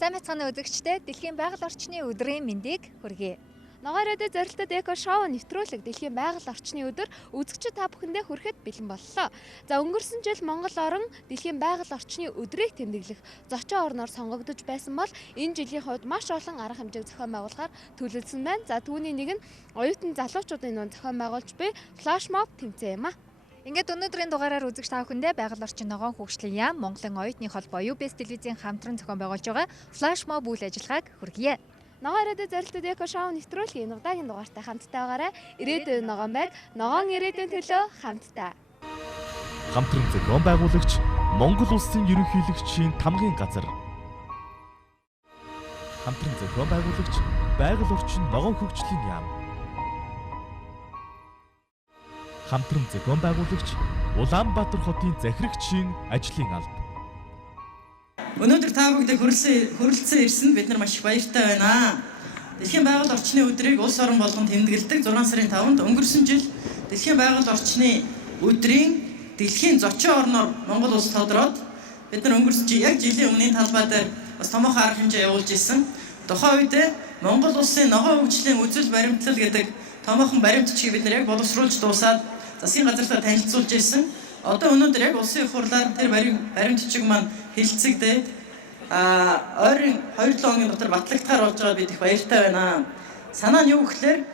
Сайн мэцгааны үзэгчдээ дэлхийн байгаль орчны өдрийн мэндийг хүргэе. Ногоо радио зорилттой эко шоу нэвтрүүлэг дэлхийн байгаль орчны өдөр үзэгчид та бүхэндээ хүрэхэд бэлэн боллоо. За өнгөрсөн жил Монгол орн дэлхийн байгаль орчны өдрийг тэмдэглэх зочин орноор сонгогдож байсан бол энэ жилийн хувьд маш олон арга хэмжээг зохион байгуулахаар төлөвлөсөн байна. За түүний нэг нь оюутан залуучуудын нуун зохион байгуулж буй флашмоб тэмцээн юм а. Ингээд өнөөдрийн дугаараар үзэгч та бүхэндээ байгаль орчин ногоон хөгжлийн яам Монголын оюутны холбоо UBS телевизийн хамтран зохион байгуулж байгаа флашмоб үйл ажиллагааг хүргье. Ногоо радио зорилттой эко шоу нэвтрүүлгийн удаагийн дугаартай хамтдаа байгаарай. Ирээдүйн ногоон байг, ногоон ирээдүйн төлөө хамтдаа. Хамтран зохион байгуулагч Монгол Улсын ерөнхийлөгчийн тамгын газар. Хамтран зохион байгуулагч байгаль орчин ногоон хөгжлийн яам. Хамтран зохион байгуулагч Улаанбаатар хотын захирагчийн ажлын алба. Өнөөдөр та бүхэнд хүрэлцэн ирсэнд бид нар маш их баяртай байна. Дэлхийн байгаль орчны өдрийг улс орон болгон тэмдэглэдэг 6 сарын 5-нд өнгөрсөн жил Дэлхийн байгаль орчны өдрийн дэлхийн зочин орноор Монгол улс тодроод бид нар өнгөрсөн яг жилийн өмнгийн талбай дээр бас томоохон арга хэмжээ явуулж ирсэн. Тухайн үед Монгол улсын ногоон хөгжлийн үзэл баримтлал гэдэг томоохон баримтчийг бид нар яг боловсруулж дуусаад засгийн газартаа танилцуулж ирсэн. Одоо өнөөдөр яг улсын их хурлаар тэр баримтчиг маань хилцэгдээд ойрын 2-7 хоногийн дотор батлагдахаар болж байгаа бид их баяртай байна. Санаа нь юу гэхээр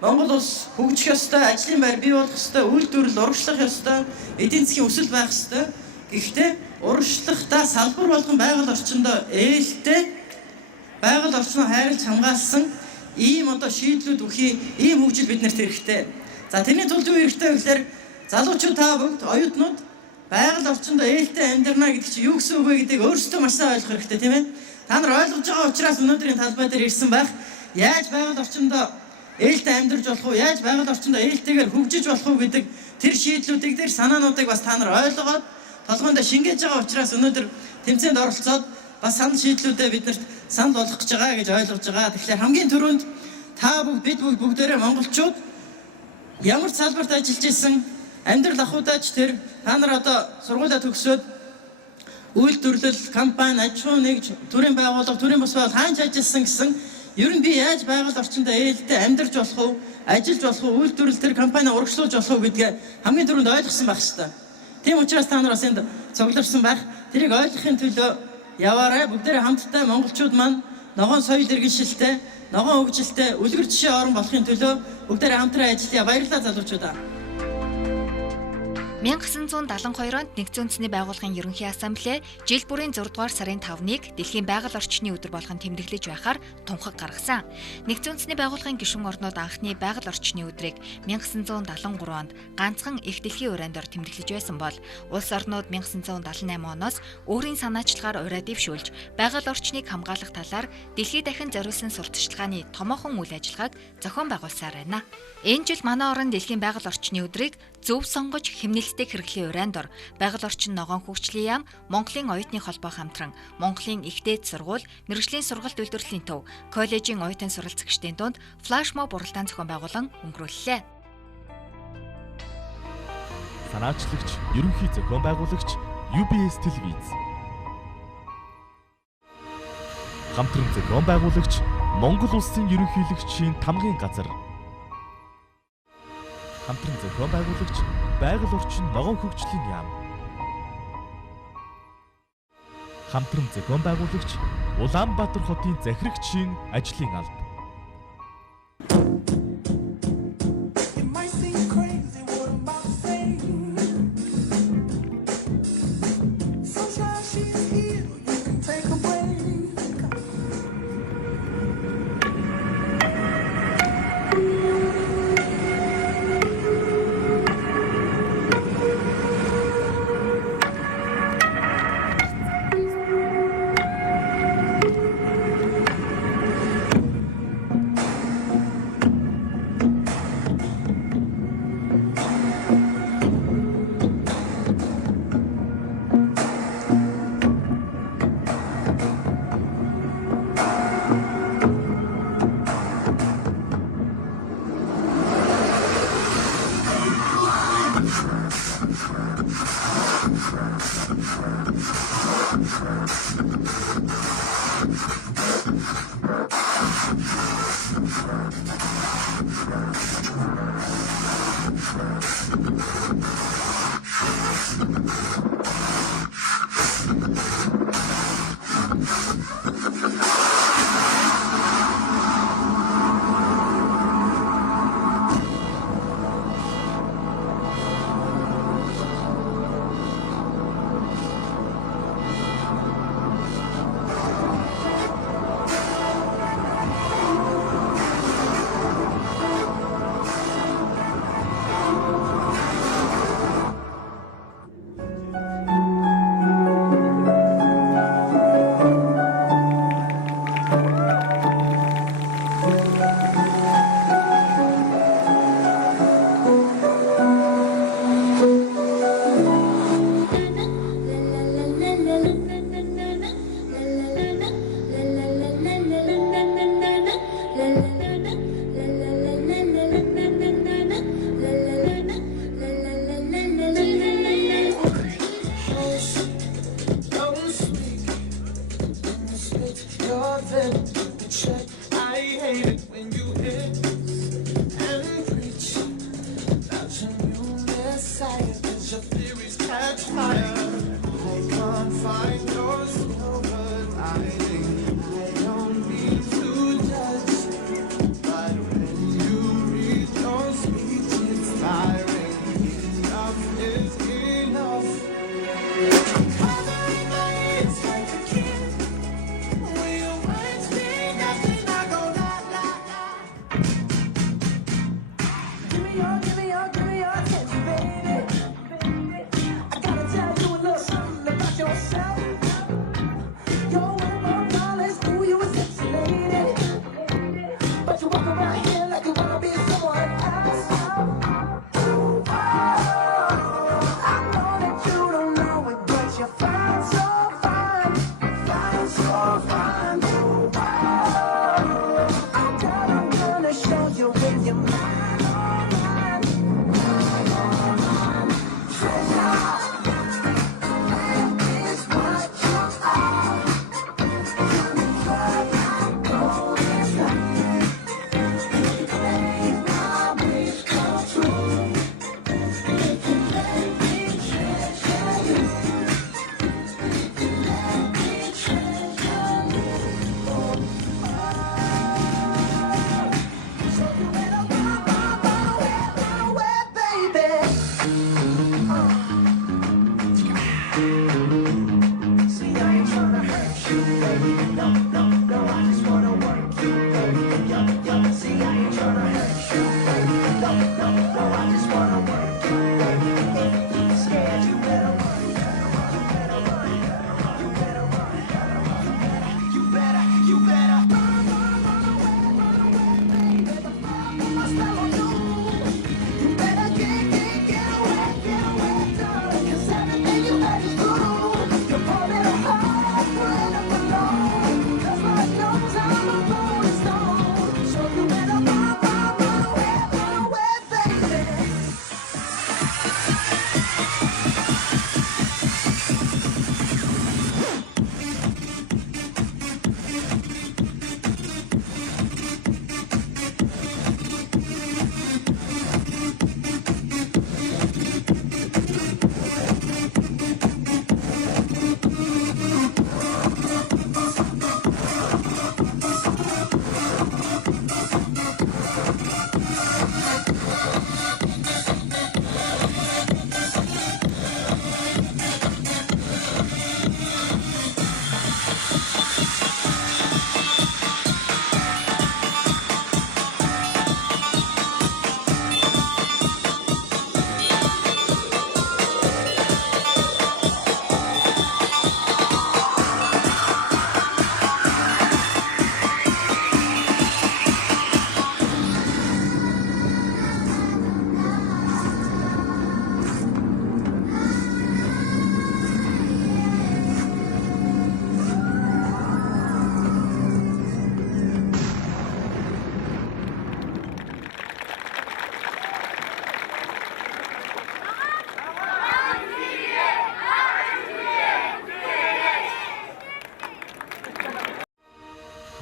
Монгол улс хөгжих ёстой, ажлын байр бий болох ёстой, үйлдвэрлэл урагшлах ёстой, эдийн засгийн өсөл байх ёстой. Гэхдээ урагшлахдаа салбар болгон байгаль орчиндөө ээлтэй байгаль орчноо хайрлаж хамгаалсан ийм одоо шийдлүүд өгөх ийм хөгжил биднэрт хэрэгтэй. За тэрний тулд юу хэрэгтэй вэ гэхээр залуучууд та бүгд оюутнууд байгаль орчиндөө ээлтэй амьдрна гэдэг чинь юу гэсэн үг вэ гэдгийг өөрсдөө маш сайн ойлгох хэрэгтэй тийм ээ. Та нар ойлгож байгаа учраас өнөөдрийн талбай дээр ирсэн байх. Яаж байгаль орчиндөө ээлтэй амьдарч болох уу? Яаж байгаль орчиндөө ээлтэйгээр хөгжиж болох уу гэдэг тэр шийдлүүдийг тэр санаануудыг бас та нар ойлгоод толгойдоо шингээж байгаа учраас өнөөдөр тэмцээнд оролцоод бас санал шийдлүүдээ биднэрт санал болгох гэж байгаа гэж ойлгож байгаа. Тэгэхээр хамгийн түрүүнд та бид бүгдээрээ монголчууд ямар ч салбарт ажиллаж исэн амьдрал ахуйдаач тэр та нар одоо сургуулаа төгсөөд үйлдвэрлэл, компани, аж ахуй нэгж, төрийн байгууллага, төрийн бас хаанч ажилласан гэсэн ер нь би яаж байгаль орчиндөө ээлтэй амьдарч болох уу, ажиллаж болох уу, үйлдвэрлэл тэр компани урагшлуулж болох уу гэдгээ хамгийн түрүүнд ойлгосон байх хэрэгтэй. Тийм учраас та нар бас энд цугларсан байх. Тэрийг ойлгохын төлөө яваарай. Бүгдээрээ хамтдаа монголчууд маань ногоон соёл иргэншилтэй, ногоон хөгжилтэй, үлгэр жишээ орон болохын төлөө бүгдээрээ хамтран ажиллая. Баярлалаа залуучуудаа. 1972 онд Нэгдсэн үндэсний байгууллагын ерөнхий ассамбле жил бүрийн 6 дугаар сарын 5-ныг дэлхийн байгаль орчны өдөр болгон тэмдэглэж байхаар тунхаг гаргасан. Нэгдсэн үндэсний байгууллагын гишүүн орнууд анхны байгаль орчны өдрийг 1973 онд ганцхан их дэлхийн урайнд ор тэмдэглэж байсан бол улс орнууд 1978 оноос өөрийн санаачлагаар ураа дэвшүүлж байгаль орчныг хамгаалах талаар дэлхийд дахин зориулсан сурталчилгааны томоохон үйл ажиллагааг зохион байгуулсаар байна. Энэ жил манай орн дэлхийн байгаль орчны өдрийг зөв сонгож хэмнэлттэй хэрэглэхийн урайнд ор байгаль орчин ногоон хөгжлийн яам, Монголын оюутны холбоо хамтран Монголын их дээд сургууль, мэргэжлийн сургалт үйлдвэрлэлийн төв, коллежийн оюутан суралцагчдын дунд флашмоб уралдаан зохион байгуулан өнгөрүүллээ. Санаачлагч, ерөнхий зохион байгуулагч UBS телевиз. Хамтран зохион байгуулагч Монгол Улсын ерөнхийлөгчийн тамгын газар. Хамтран зохион байгуулагч байгаль орчин ногоон хөгжлийн яам. Хамтран зохион байгуулагч Улаанбаатар хотын захирагчийн ажлын алба.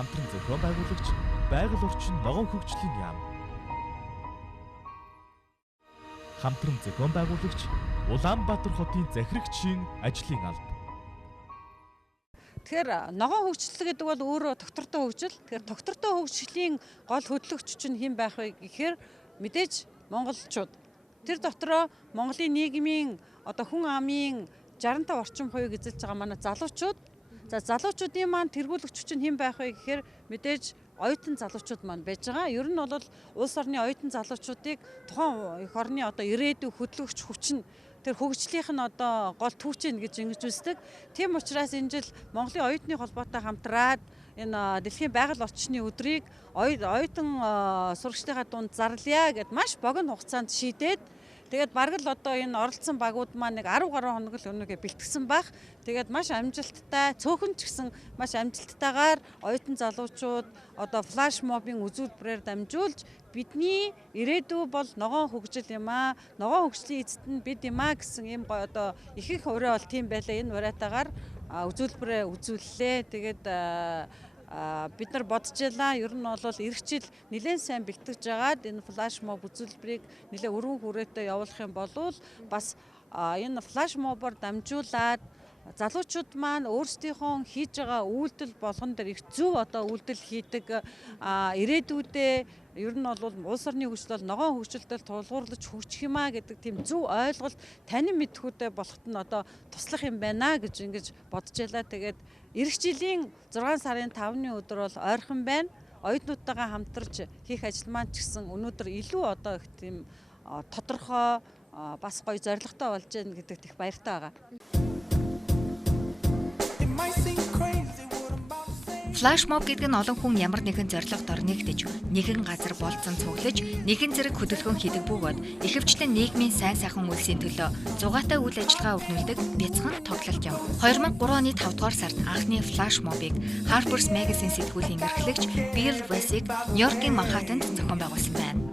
хамтран зохион байгуулагч, байгаль орчин ногоон хөгжлийн яам. Хамтран зохион байгуулагч, Улаанбаатар хотын захирагчийн ажлын алба. Тэгэхээр ногоон хөгжил гэдэг бол өөрөө доктортой хөгжил. Тэгэхээр доктортой хөгжлийн гол хөтлөгч чинь хэн байх вэ гэхээр мэдээж монголчууд. Тэр дотроо Монголын нийгмийн хүн амын 65 орчим хувийг эзэлж байгаа манай залуучууд. За залуучуудын маань тэргүүлэгч чинь хэн байх вэ гэхээр мэдээж оюутан залуучууд маань байж байгаа. Ер нь бол улс орны оюутан залуучуудыг тухайн эх орны ирээдүйн хөтлөгч хүчин тэр хөгжлийнх нь гол түүчэн гэж ингэж үздэг. Тийм учраас энэ жил Монголын оюутны холбоотой хамтраад энэ дэлхийн байгаль орчны өдрийг оюутан сурагчдынхаа дунд зарлая гэд маш богино хугацаанд шийдээд тэгээд бараг л энэ оролцсон багууд маань нэг 10 гаруй хоног л өнөөгөө бэлтгэсэн байх. Тэгээд маш амжилттай, цөөхөн ч гэсэн маш амжилттайгаар оюутан залуучууд флаш мобын үзүүлбэрээр дамжуулж бидний ирээдүй бол ногоон хөгжил юм аа. Ногоон хөгжлийн эцэст нь бид юм аа гэсэн ийм их ураа бол тийм байлаа. Энэ ураатаагаар үзүүлбэрээ үзүүллээ. Тэгээд бид нар бодож байлаа. Ер нь бол эх жил нэлээд сайн бэлтгэж жагаад энэ флаш моб үзүүлбэрийг нэлээд өргөн хүрээтэй явуулах юм бол бас энэ флаш мобоор дамжуулаад залуучууд маань өөрсдийнхөө хийж байгаа үйлдэл болгон дээр их зөв үйлдэл хийдэг ирээдүйдээ ер нь бол улс орны хөгжил бол ногоон хөгжилтэй тулгуурлаж хөгжих юмаа гэдэг тийм зөв ойлголт танин мэдхүйтэй болоход нь туслах юм байна гэж ингэж бодож байлаа. Тэгээд эх жилийн 6 сарын 5-ны өдөр бол ойрхон байна. Оюутнуудтайгаа хамтарч хийх ажил маань ч гэсэн өнөөдөр илүү их тийм тодорхой бас гоё зорилготой болж байна гэдэгт их баяртай байгаа. Флашмоб гэдэг нь олон хүн ямар нэгэн зорилгод орнигдэж, нэгэн газар болцсон цуглаж, нэгэн зэрэг хөдөлгөөн хийдэг бөгөөд ихэвчлэн нийгмийн сайн сайхан үйлсийн төлөө зугаатай үйл ажиллагаа өрнүүлдэг бяцхан тоглолт юм. 2003 оны 5 дугаар сард анхны флашмобыг Harper's Magazine сэтгүүлийн эрхлэгч Bill Wesig Нью-Йоркийн Манхаттанд зохион байгуулсан байна.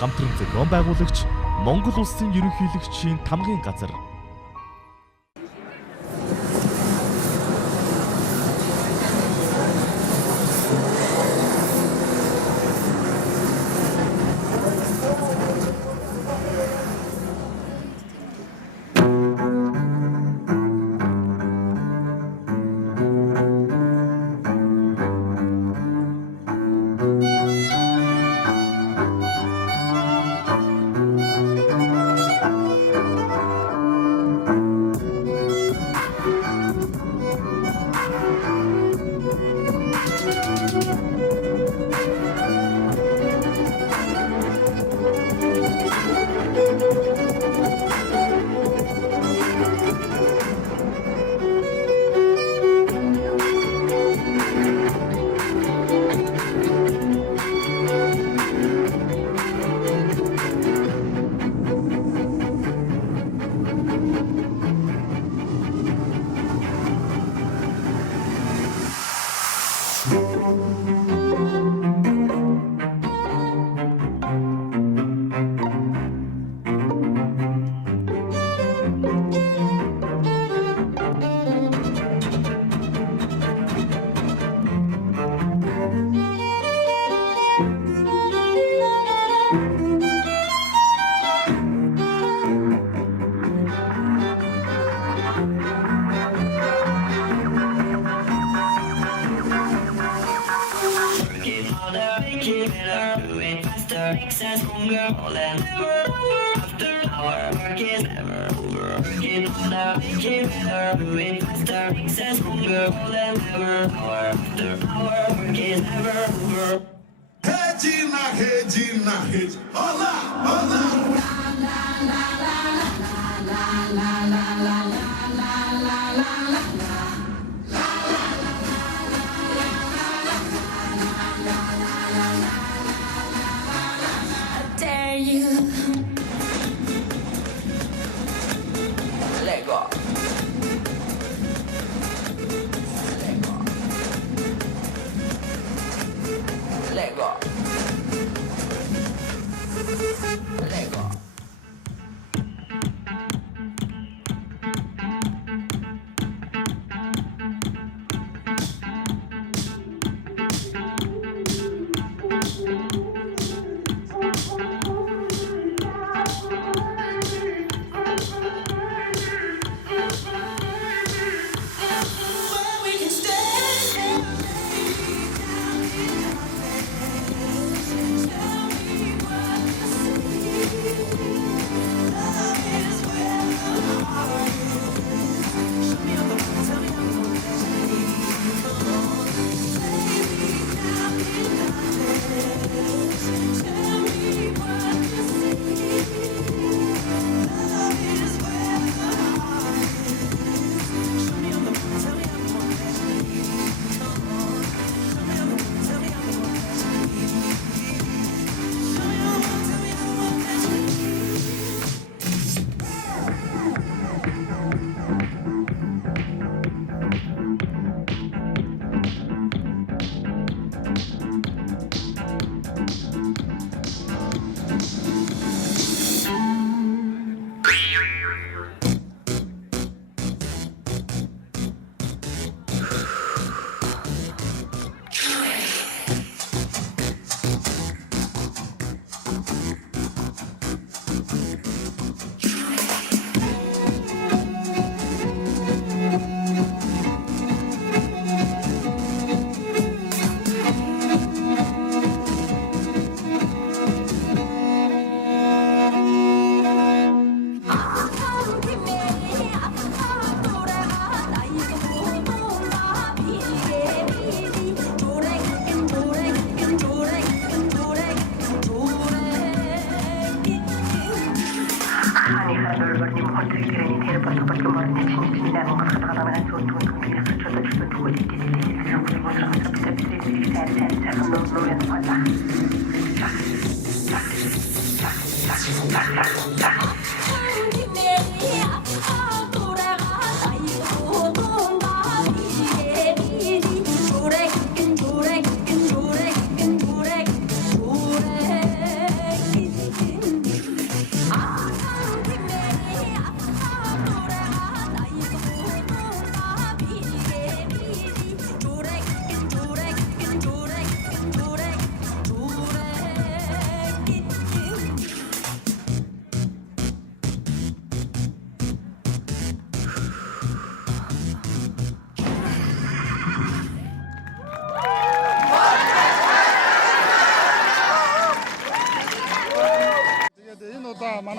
Хамтран зохион байгуулагч Монгол Улсын ерөнхийлөгчийн тамгын газар.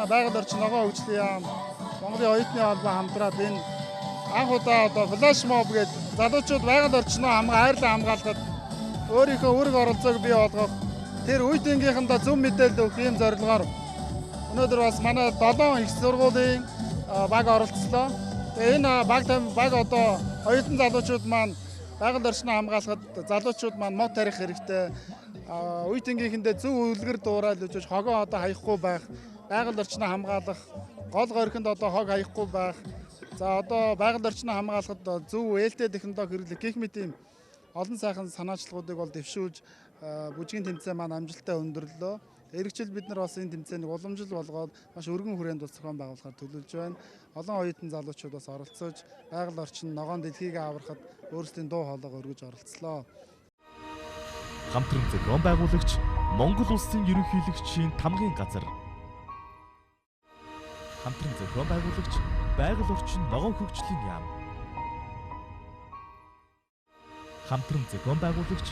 байгаль орчин ногоон хөгжлийн яам, Монголын оюутны холбоо хамтраад энэ анх удаа одоо флаш моб гэдэг залуучууд байгаль орчноо хайрлан хамгаалахад өөрийнхөө үүрэг оролцоог бий болгох, тэр үе тэнгийнхэнтэй зөв мэдээлэл өгөх ийм зорилгоор өнөөдөр бас манай 7 их сургуулийн баг оролцлоо. Тэгээ энэ баг одоо оюутан залуучууд маань байгаль орчноо хамгаалахад залуучууд маань мод тарих хэрэгтэй. Үе тэнгийнхэндээ зөв үлгэр дуурайлж өгч хогоо одоо хаяхгүй байх, байгаль орчноо хамгаалах, гол горхинд одоо хог хаяхгүй байх. За одоо байгаль орчноо хамгаалахад зөв ээлтэй технологи хэрэглэх гэх мэт ийм олон сайхан санаачлагуудыг бол дэвшүүлж бүжгийн тэмцээн маань амжилттай өндөрлөө. Иргэжил бид нар бас энэ тэмцээнийг уламжил болгоод маш өргөн хүрээнд ус зохион байгуулахаар төлөвлөж байна. Олон оюутан залуучууд бас оролцож байгаль орчин ногоон дэлхийг аврахад өөрсдийн дуу хоолойгоо өргөж оролцлоо. Хамтран зохион байгуулагч Монгол Улсын ерөнхийлөгчийн тамгын газар. Хамтран зохион байгуулагч байгаль орчин ногоон хөгжлийн яам. Хамтран зохион байгуулагч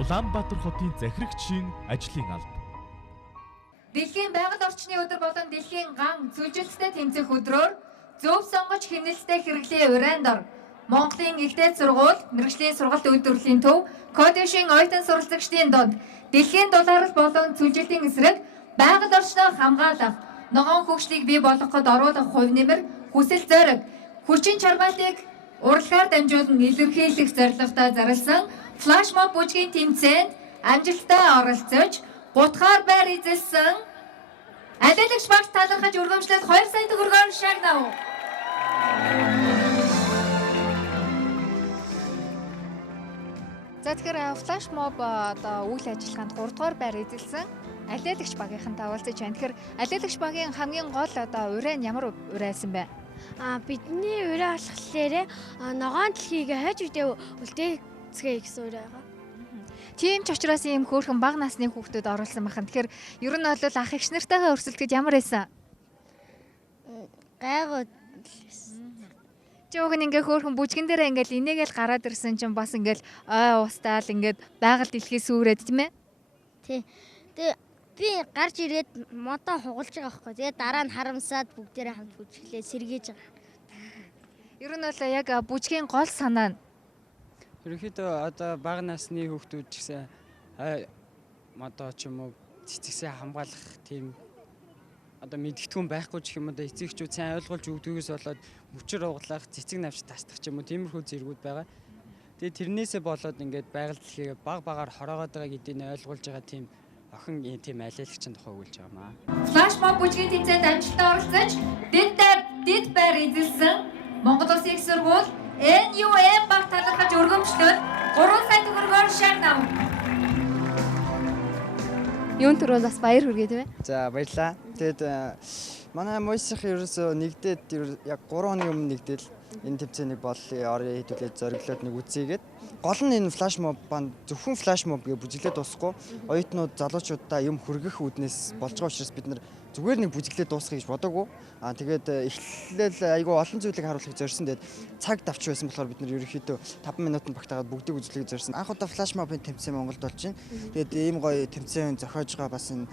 Улаанбаатар хотын захирагчийн ажлын алба. Дэлхийн байгаль орчны өдөр болон дэлхийн ган зүжилттэй тэмцэх өдрөөр зөв сонгож хэмнэлттэй хэрэглээ урандор Монголын ихтэй сургууль мэргэжлийн сургалт үйлдвэрлэлийн төв Кодишийн оюутан суралцагчдын донд дэлхийн дулаарал болон зүжилтийн эсрэг байгаль орчноо хамгаалах, ногоон хөгжлийг бий болгоход оруулах хувь нэмэр, хүсэл зориг, хүчин чармайлтыг урлагаар дамжуулан илэрхийлэх зорилготой зарласан флаш моб бүжгийн тэмцээнд амжилттай оролцож гутгаар байр эзэлсэн алиалагч багт талархаж өргөмжлөлт 2 сая төгрөгөөр шагнав. За тэгэхээр флаш моб одоо үйл ажиллагаанд 3 дугаар байр эзэлсэн алиалагч багийнхантай уулзаж байна. Тэгэхээр алиалагч багийн хамгийн гол одоо ураа нь ямар урайсан бэ? Бидний ураа болохоор ногоон дэлхийг хойж үдээ үлдээцгээе гэсэн ураа. Тийм ч учраас ийм хөөрхөн бага насны хүүхдүүд оруулсан бахан. Тэгэхээр ер нь бол ах эгч нартайгаа өрсөлдөж ямар байсан? Гайгүй. Чи уг нь ингээ хөөрхөн бүжгэн дээрээ ингээл инээгээл гараад ирсэн чинь бас ингээл ой устаал ингээд байгаль дэлхий сүрээд тийм ээ? Тий. Тэгээ би гарч ирээд модоо хугалж байгаа байхгүй. Тэгээ дараа нь харамсаад бүгдээрээ хамт бүжиглээ сэргийж байгаа. Ер нь бол яг бүжгийн гол санаа нь ерөнхийдөө одоо бага насны хүүхдүүд ч гэсэн модоо ч юм уу цэцэгсээ хамгаалах тийм одоо мэдгэдэггүй байхгүй ч юм уу эцэгчүүд сайн ойлгуулж өгдөгөөс болоод мөчөр углах, цэцэг навч тасдах ч юм уу тиймэрхүү зэргүүд байгаа. Тэгээ тэрнээсээ болоод ингээд байгаль дэлхийг баг багаар хороогоод байгаа гэдгийг ойлгуулж байгаа тийм охин тийм алиалагчийн тухай өгүүлж байгаа маа. флаш моб бүжгийн тэмцээнд амжилттай оролцож дэд байр эзэлсэн Монгол Улсын их сургууль NUM баг талархаж өргөмжлөл 3 сая төгрөгөөр шагнав. Юун төрөөс бас баяр хүргэе тийм ээ. За баярлаа. Тэгэд манай мойсих ерөөсөө нэгдээд яг 3 хоногийн өмнө нэгдэл энэ тэмцээнийг боллоо орё хэдүүлээд зориглоод нэг үзьегээд гол нь энэ флаш моб банд зөвхөн флаш моб гэж бүжиглээд дуусахгүй оюутнууд залуучуудаа юм хүргэх үүднээс болж байгаа учраас бид нар зүгээр нэг бүжиглээд дуусгах гэж бодоагүй. Тэгээд эхлээл айгүй олон зүйлийг харуулахыг зорьсон. Тэгээд цаг давч байсан болохоор бид нар ерөнхийдөө 5 минутанд багтаагаад бүгдийг үзүүлэхийг зорьсон. Анх удаа флаш мобын тэмцээн Монголд болж байна. Тэгээд ийм гоё тэмцээн зохиож байгаа бас энэ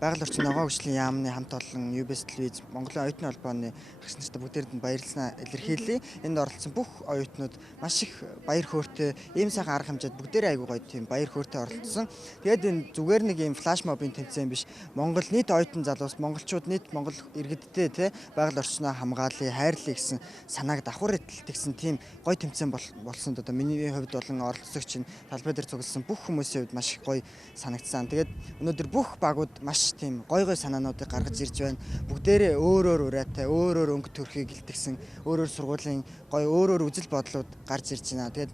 байгаль орчин ногоон хөгжлийн яамны хамт олон UBS телевиз Монголын оюутны холбооны агч нартай бүгдээрд нь баярлалаа илэрхийлье. Энд оролцсон бүх оюутнууд маш их баяр хөөртэй, ийм сайхан арга хэмжээд бүгдээрээ айгүй гоё тийм баяр хөөртэй оролцсон. Тэгээд энэ зүгээр нэг ийм флаш мобын тэмцээн биш. Монгол нийт оюутан залуус, монголчууд нийт монгол иргэдтэй те байгаль орчноо хамгаалъя, хайрлая гэсэн санааг давхар илтгэсэн тийм гоё тэмцээн болсон. Одоо миний хувьд болон оролцогч нь талбай дээр цугласан бүх хүмүүсийн хувьд маш их гоё санагдсан. Тэгээд өнөөдөр бүх багууд маш тийм гой санаануудыг гаргаж ирж байна. Бүгдээрээ өөр ураатай, өөр өнгө төрхийг илтгэсэн, өөр сургуулийн гой өөр үзэл бодлууд гарч ирж байна. Тэгээд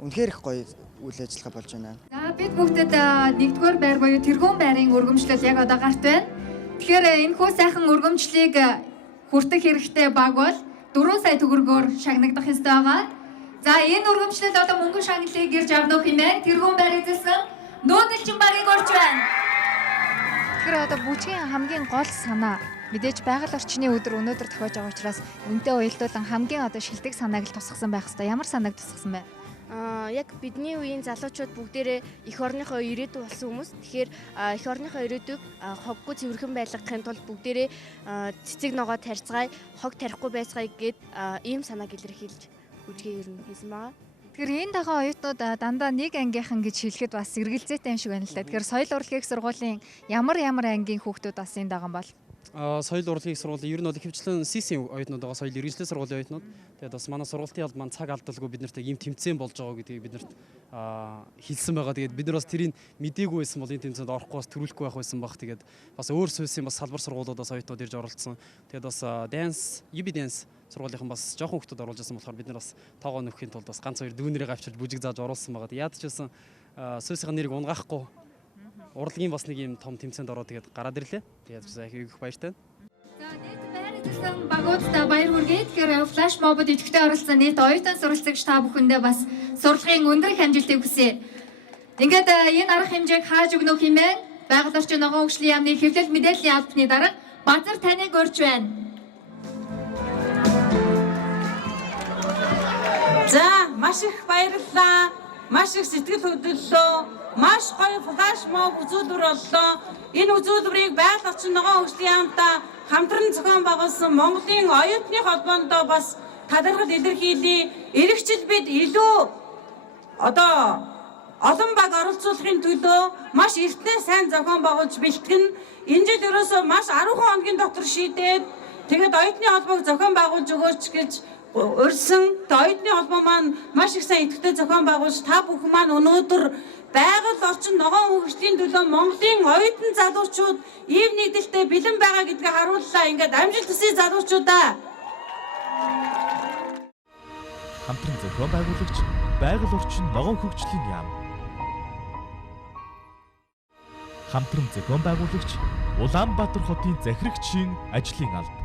үнэхээр их гоё үйл ажиллагаа болж байна. За бид бүгдэд нэгдүгээр байр буюу тэргүүн байрын өргөмжлөл яг одоо гарт байна. Тэгэхээр энэ хүү сайхан өргөмжлөлийг хүртэх хэрэгтэй баг бол 4 сая төгрөгөөр шагнагдах ёстой байгаа. За энэ өргөмжлөл одоо мөнгөн шагналыг ирж авах юм ээ. Тэргүүн байр эзэлсэн нүүдэлчин багийг орж байна. Тэгэхээр одоо бүжгийн хамгийн гол санаа мэдээж байгаль орчны өдөр өнөөдөр тохиож байгаа учраас үнтэй уялдуулан хамгийн одоо шилдэг санааг л тусгасан байх хэрэгтэй. Ямар санааг тусгасан бэ? яг бидний үеийн залуучууд бүгдээрээ эх орныхоо ирээдүй болсон хүмүүс. Тэгэхээр эх орныхоо ирээдүйг хоггүй цэвэрхэн байлгахын тулд бүгдээрээ цэцэг ногоо тарьцгаая, хог тарихгүй байцгаая гэд ийм санааг илэрхийлж үжигээ ер нь хийсэн байгаа. Тэгэхээр энэ дахин оюутнууд дандаа нэг ангийнхан гэж хэлэхэд бас эргэлзээтэй юм шиг байна л да. Тэгэхээр соёл урлагийн сургуулийн ямар ангийн хүүхдүүд бас энэ даган бол соёл урлагийн сургуулийн ер нь бол ихэвчлэн СИС-ийн оюутнууд байгаа, соёл иргэншлийн сургуулийн оюутнууд. Тэгээд бас манай сургуулийн албан маань цаг алдалгүй бид нарт ийм тэмцээн болж байгаа гэдгийг бид нарт хэлсэн байгаа. Тэгээд бид нар бас тэрийг мдээгүй байсан бол энэ тэмцээнд орохгүй бас төрүүлэхгүй байх байсан баг. Тэгээд бас өөр суйсын бас салбар сургуулиудаас оюутнууд ирж оролцсон. Тэгээд бас dance, UB dance сургуулийнхан бас жоохон хүмүүс оруулж байсан болохоор бид нар бас тоогоо нөхөхийн тулд бас ганц хоёр дүүнэрийг авчирч бүжиг зааж оруулсан байгаа. Яад ч байсан суйсынхаа нэрийг унгаахгүй урлагийн бас нэг юм том тэмцээнд ороод тэгээд гараад ирлээ. Тэгээд их баяртай. За нийт байр эзэлсэн багуудтай баяр хүргэе. Тэгэхээр флаш мобод идэвхтэй оролцсон нийт оюутан суралцагч та бүхэндээ бас сурлагын өндөр их амжилтыг хүсье. Ингээд энэ арга хэмжээг хааж өгнө хэмээн байгаль орчин ногоон хөгжлийн яамны хэвлэл мэдээллийн албаны дарга Базар таныг урьж байна. За маш их баярлалаа. Маш их сэтгэл хөдлөлөө. Маш гоё флаш моб үзүүлбэр боллоо. Энэ үзүүлбэрийг байгаль орчин ногоон хөгжлийн яамтай хамтран зохион байгуулсан Монголын оюутны холбоондоо бас талархал илэрхийлье. Ирэх жил бид илүү олон баг оролцуулахын төлөө маш эртнээ сайн зохион байгуулж бэлтгэн. Энэ жил ерөөсөө маш 10 хоногийн дотор шийдээд тэгээд оюутны холбоог зохион байгуулж өгөөч гэж урьсан. Оюутны холбоо маань маш их сайн идэвхтэй зохион байгуулж та бүхэн маань өнөөдөр байгаль орчин ногоон хөгжлийн төлөө Монголын оюутан залуучууд ив нийтэлтэй бэлэн байгаа гэдгийг харууллаа. Ингээд амжилт хүсье залуучуудаа. Хамтран зохион байгуулагч байгаль орчин ногоон хөгжлийн яам. Хамтран зохион байгуулагч Улаанбаатар хотын захирагчийн ажлын алба.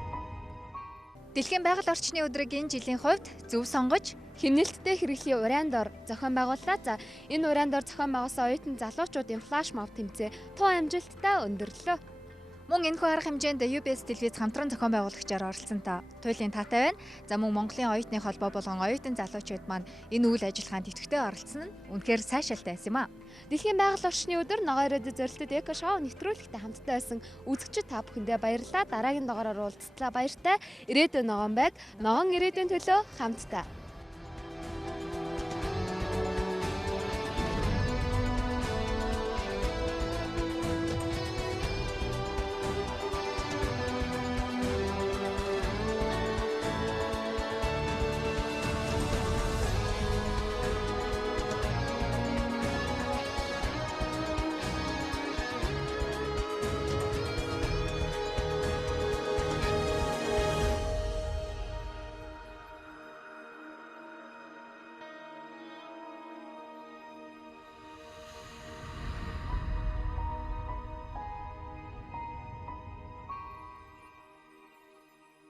Дэлхийн байгаль орчны өдрийг энэ жилийн хувьд зөв сонгож хэмнэлттэй хэрэглэлийн уран дор зохион байгууллаа. За энэ уран дор зохион байгуулсан оюутан залуучуудын флаш моб тэмцээн тун амжилттай өндөрлөө. Мөн энэхүү арга хэмжээнд UBS телевиз хамтран зохион байгуулагчаар оролцсон та туйлын таатай байна. За мөн Монголын оюутны холбоо болгон оюутан залуучууд маань энэ үйл ажиллагаанд идэвхтэй оролцсон нь үнэхээр сайшаалтай байсан юм а. Дэлхийн байгаль орчны өдөр ногоон ирээдүйн зорилтод эко шоу нэвтрүүлэгтээ хамтдаа байсан үзэгчид та бүхэндээ баярлалаа. Дараагийн дугаараар уулзтлаа баяртай. Ирээдүйн ногоон байг, ногоон ирээдүйн төлөө хамтдаа.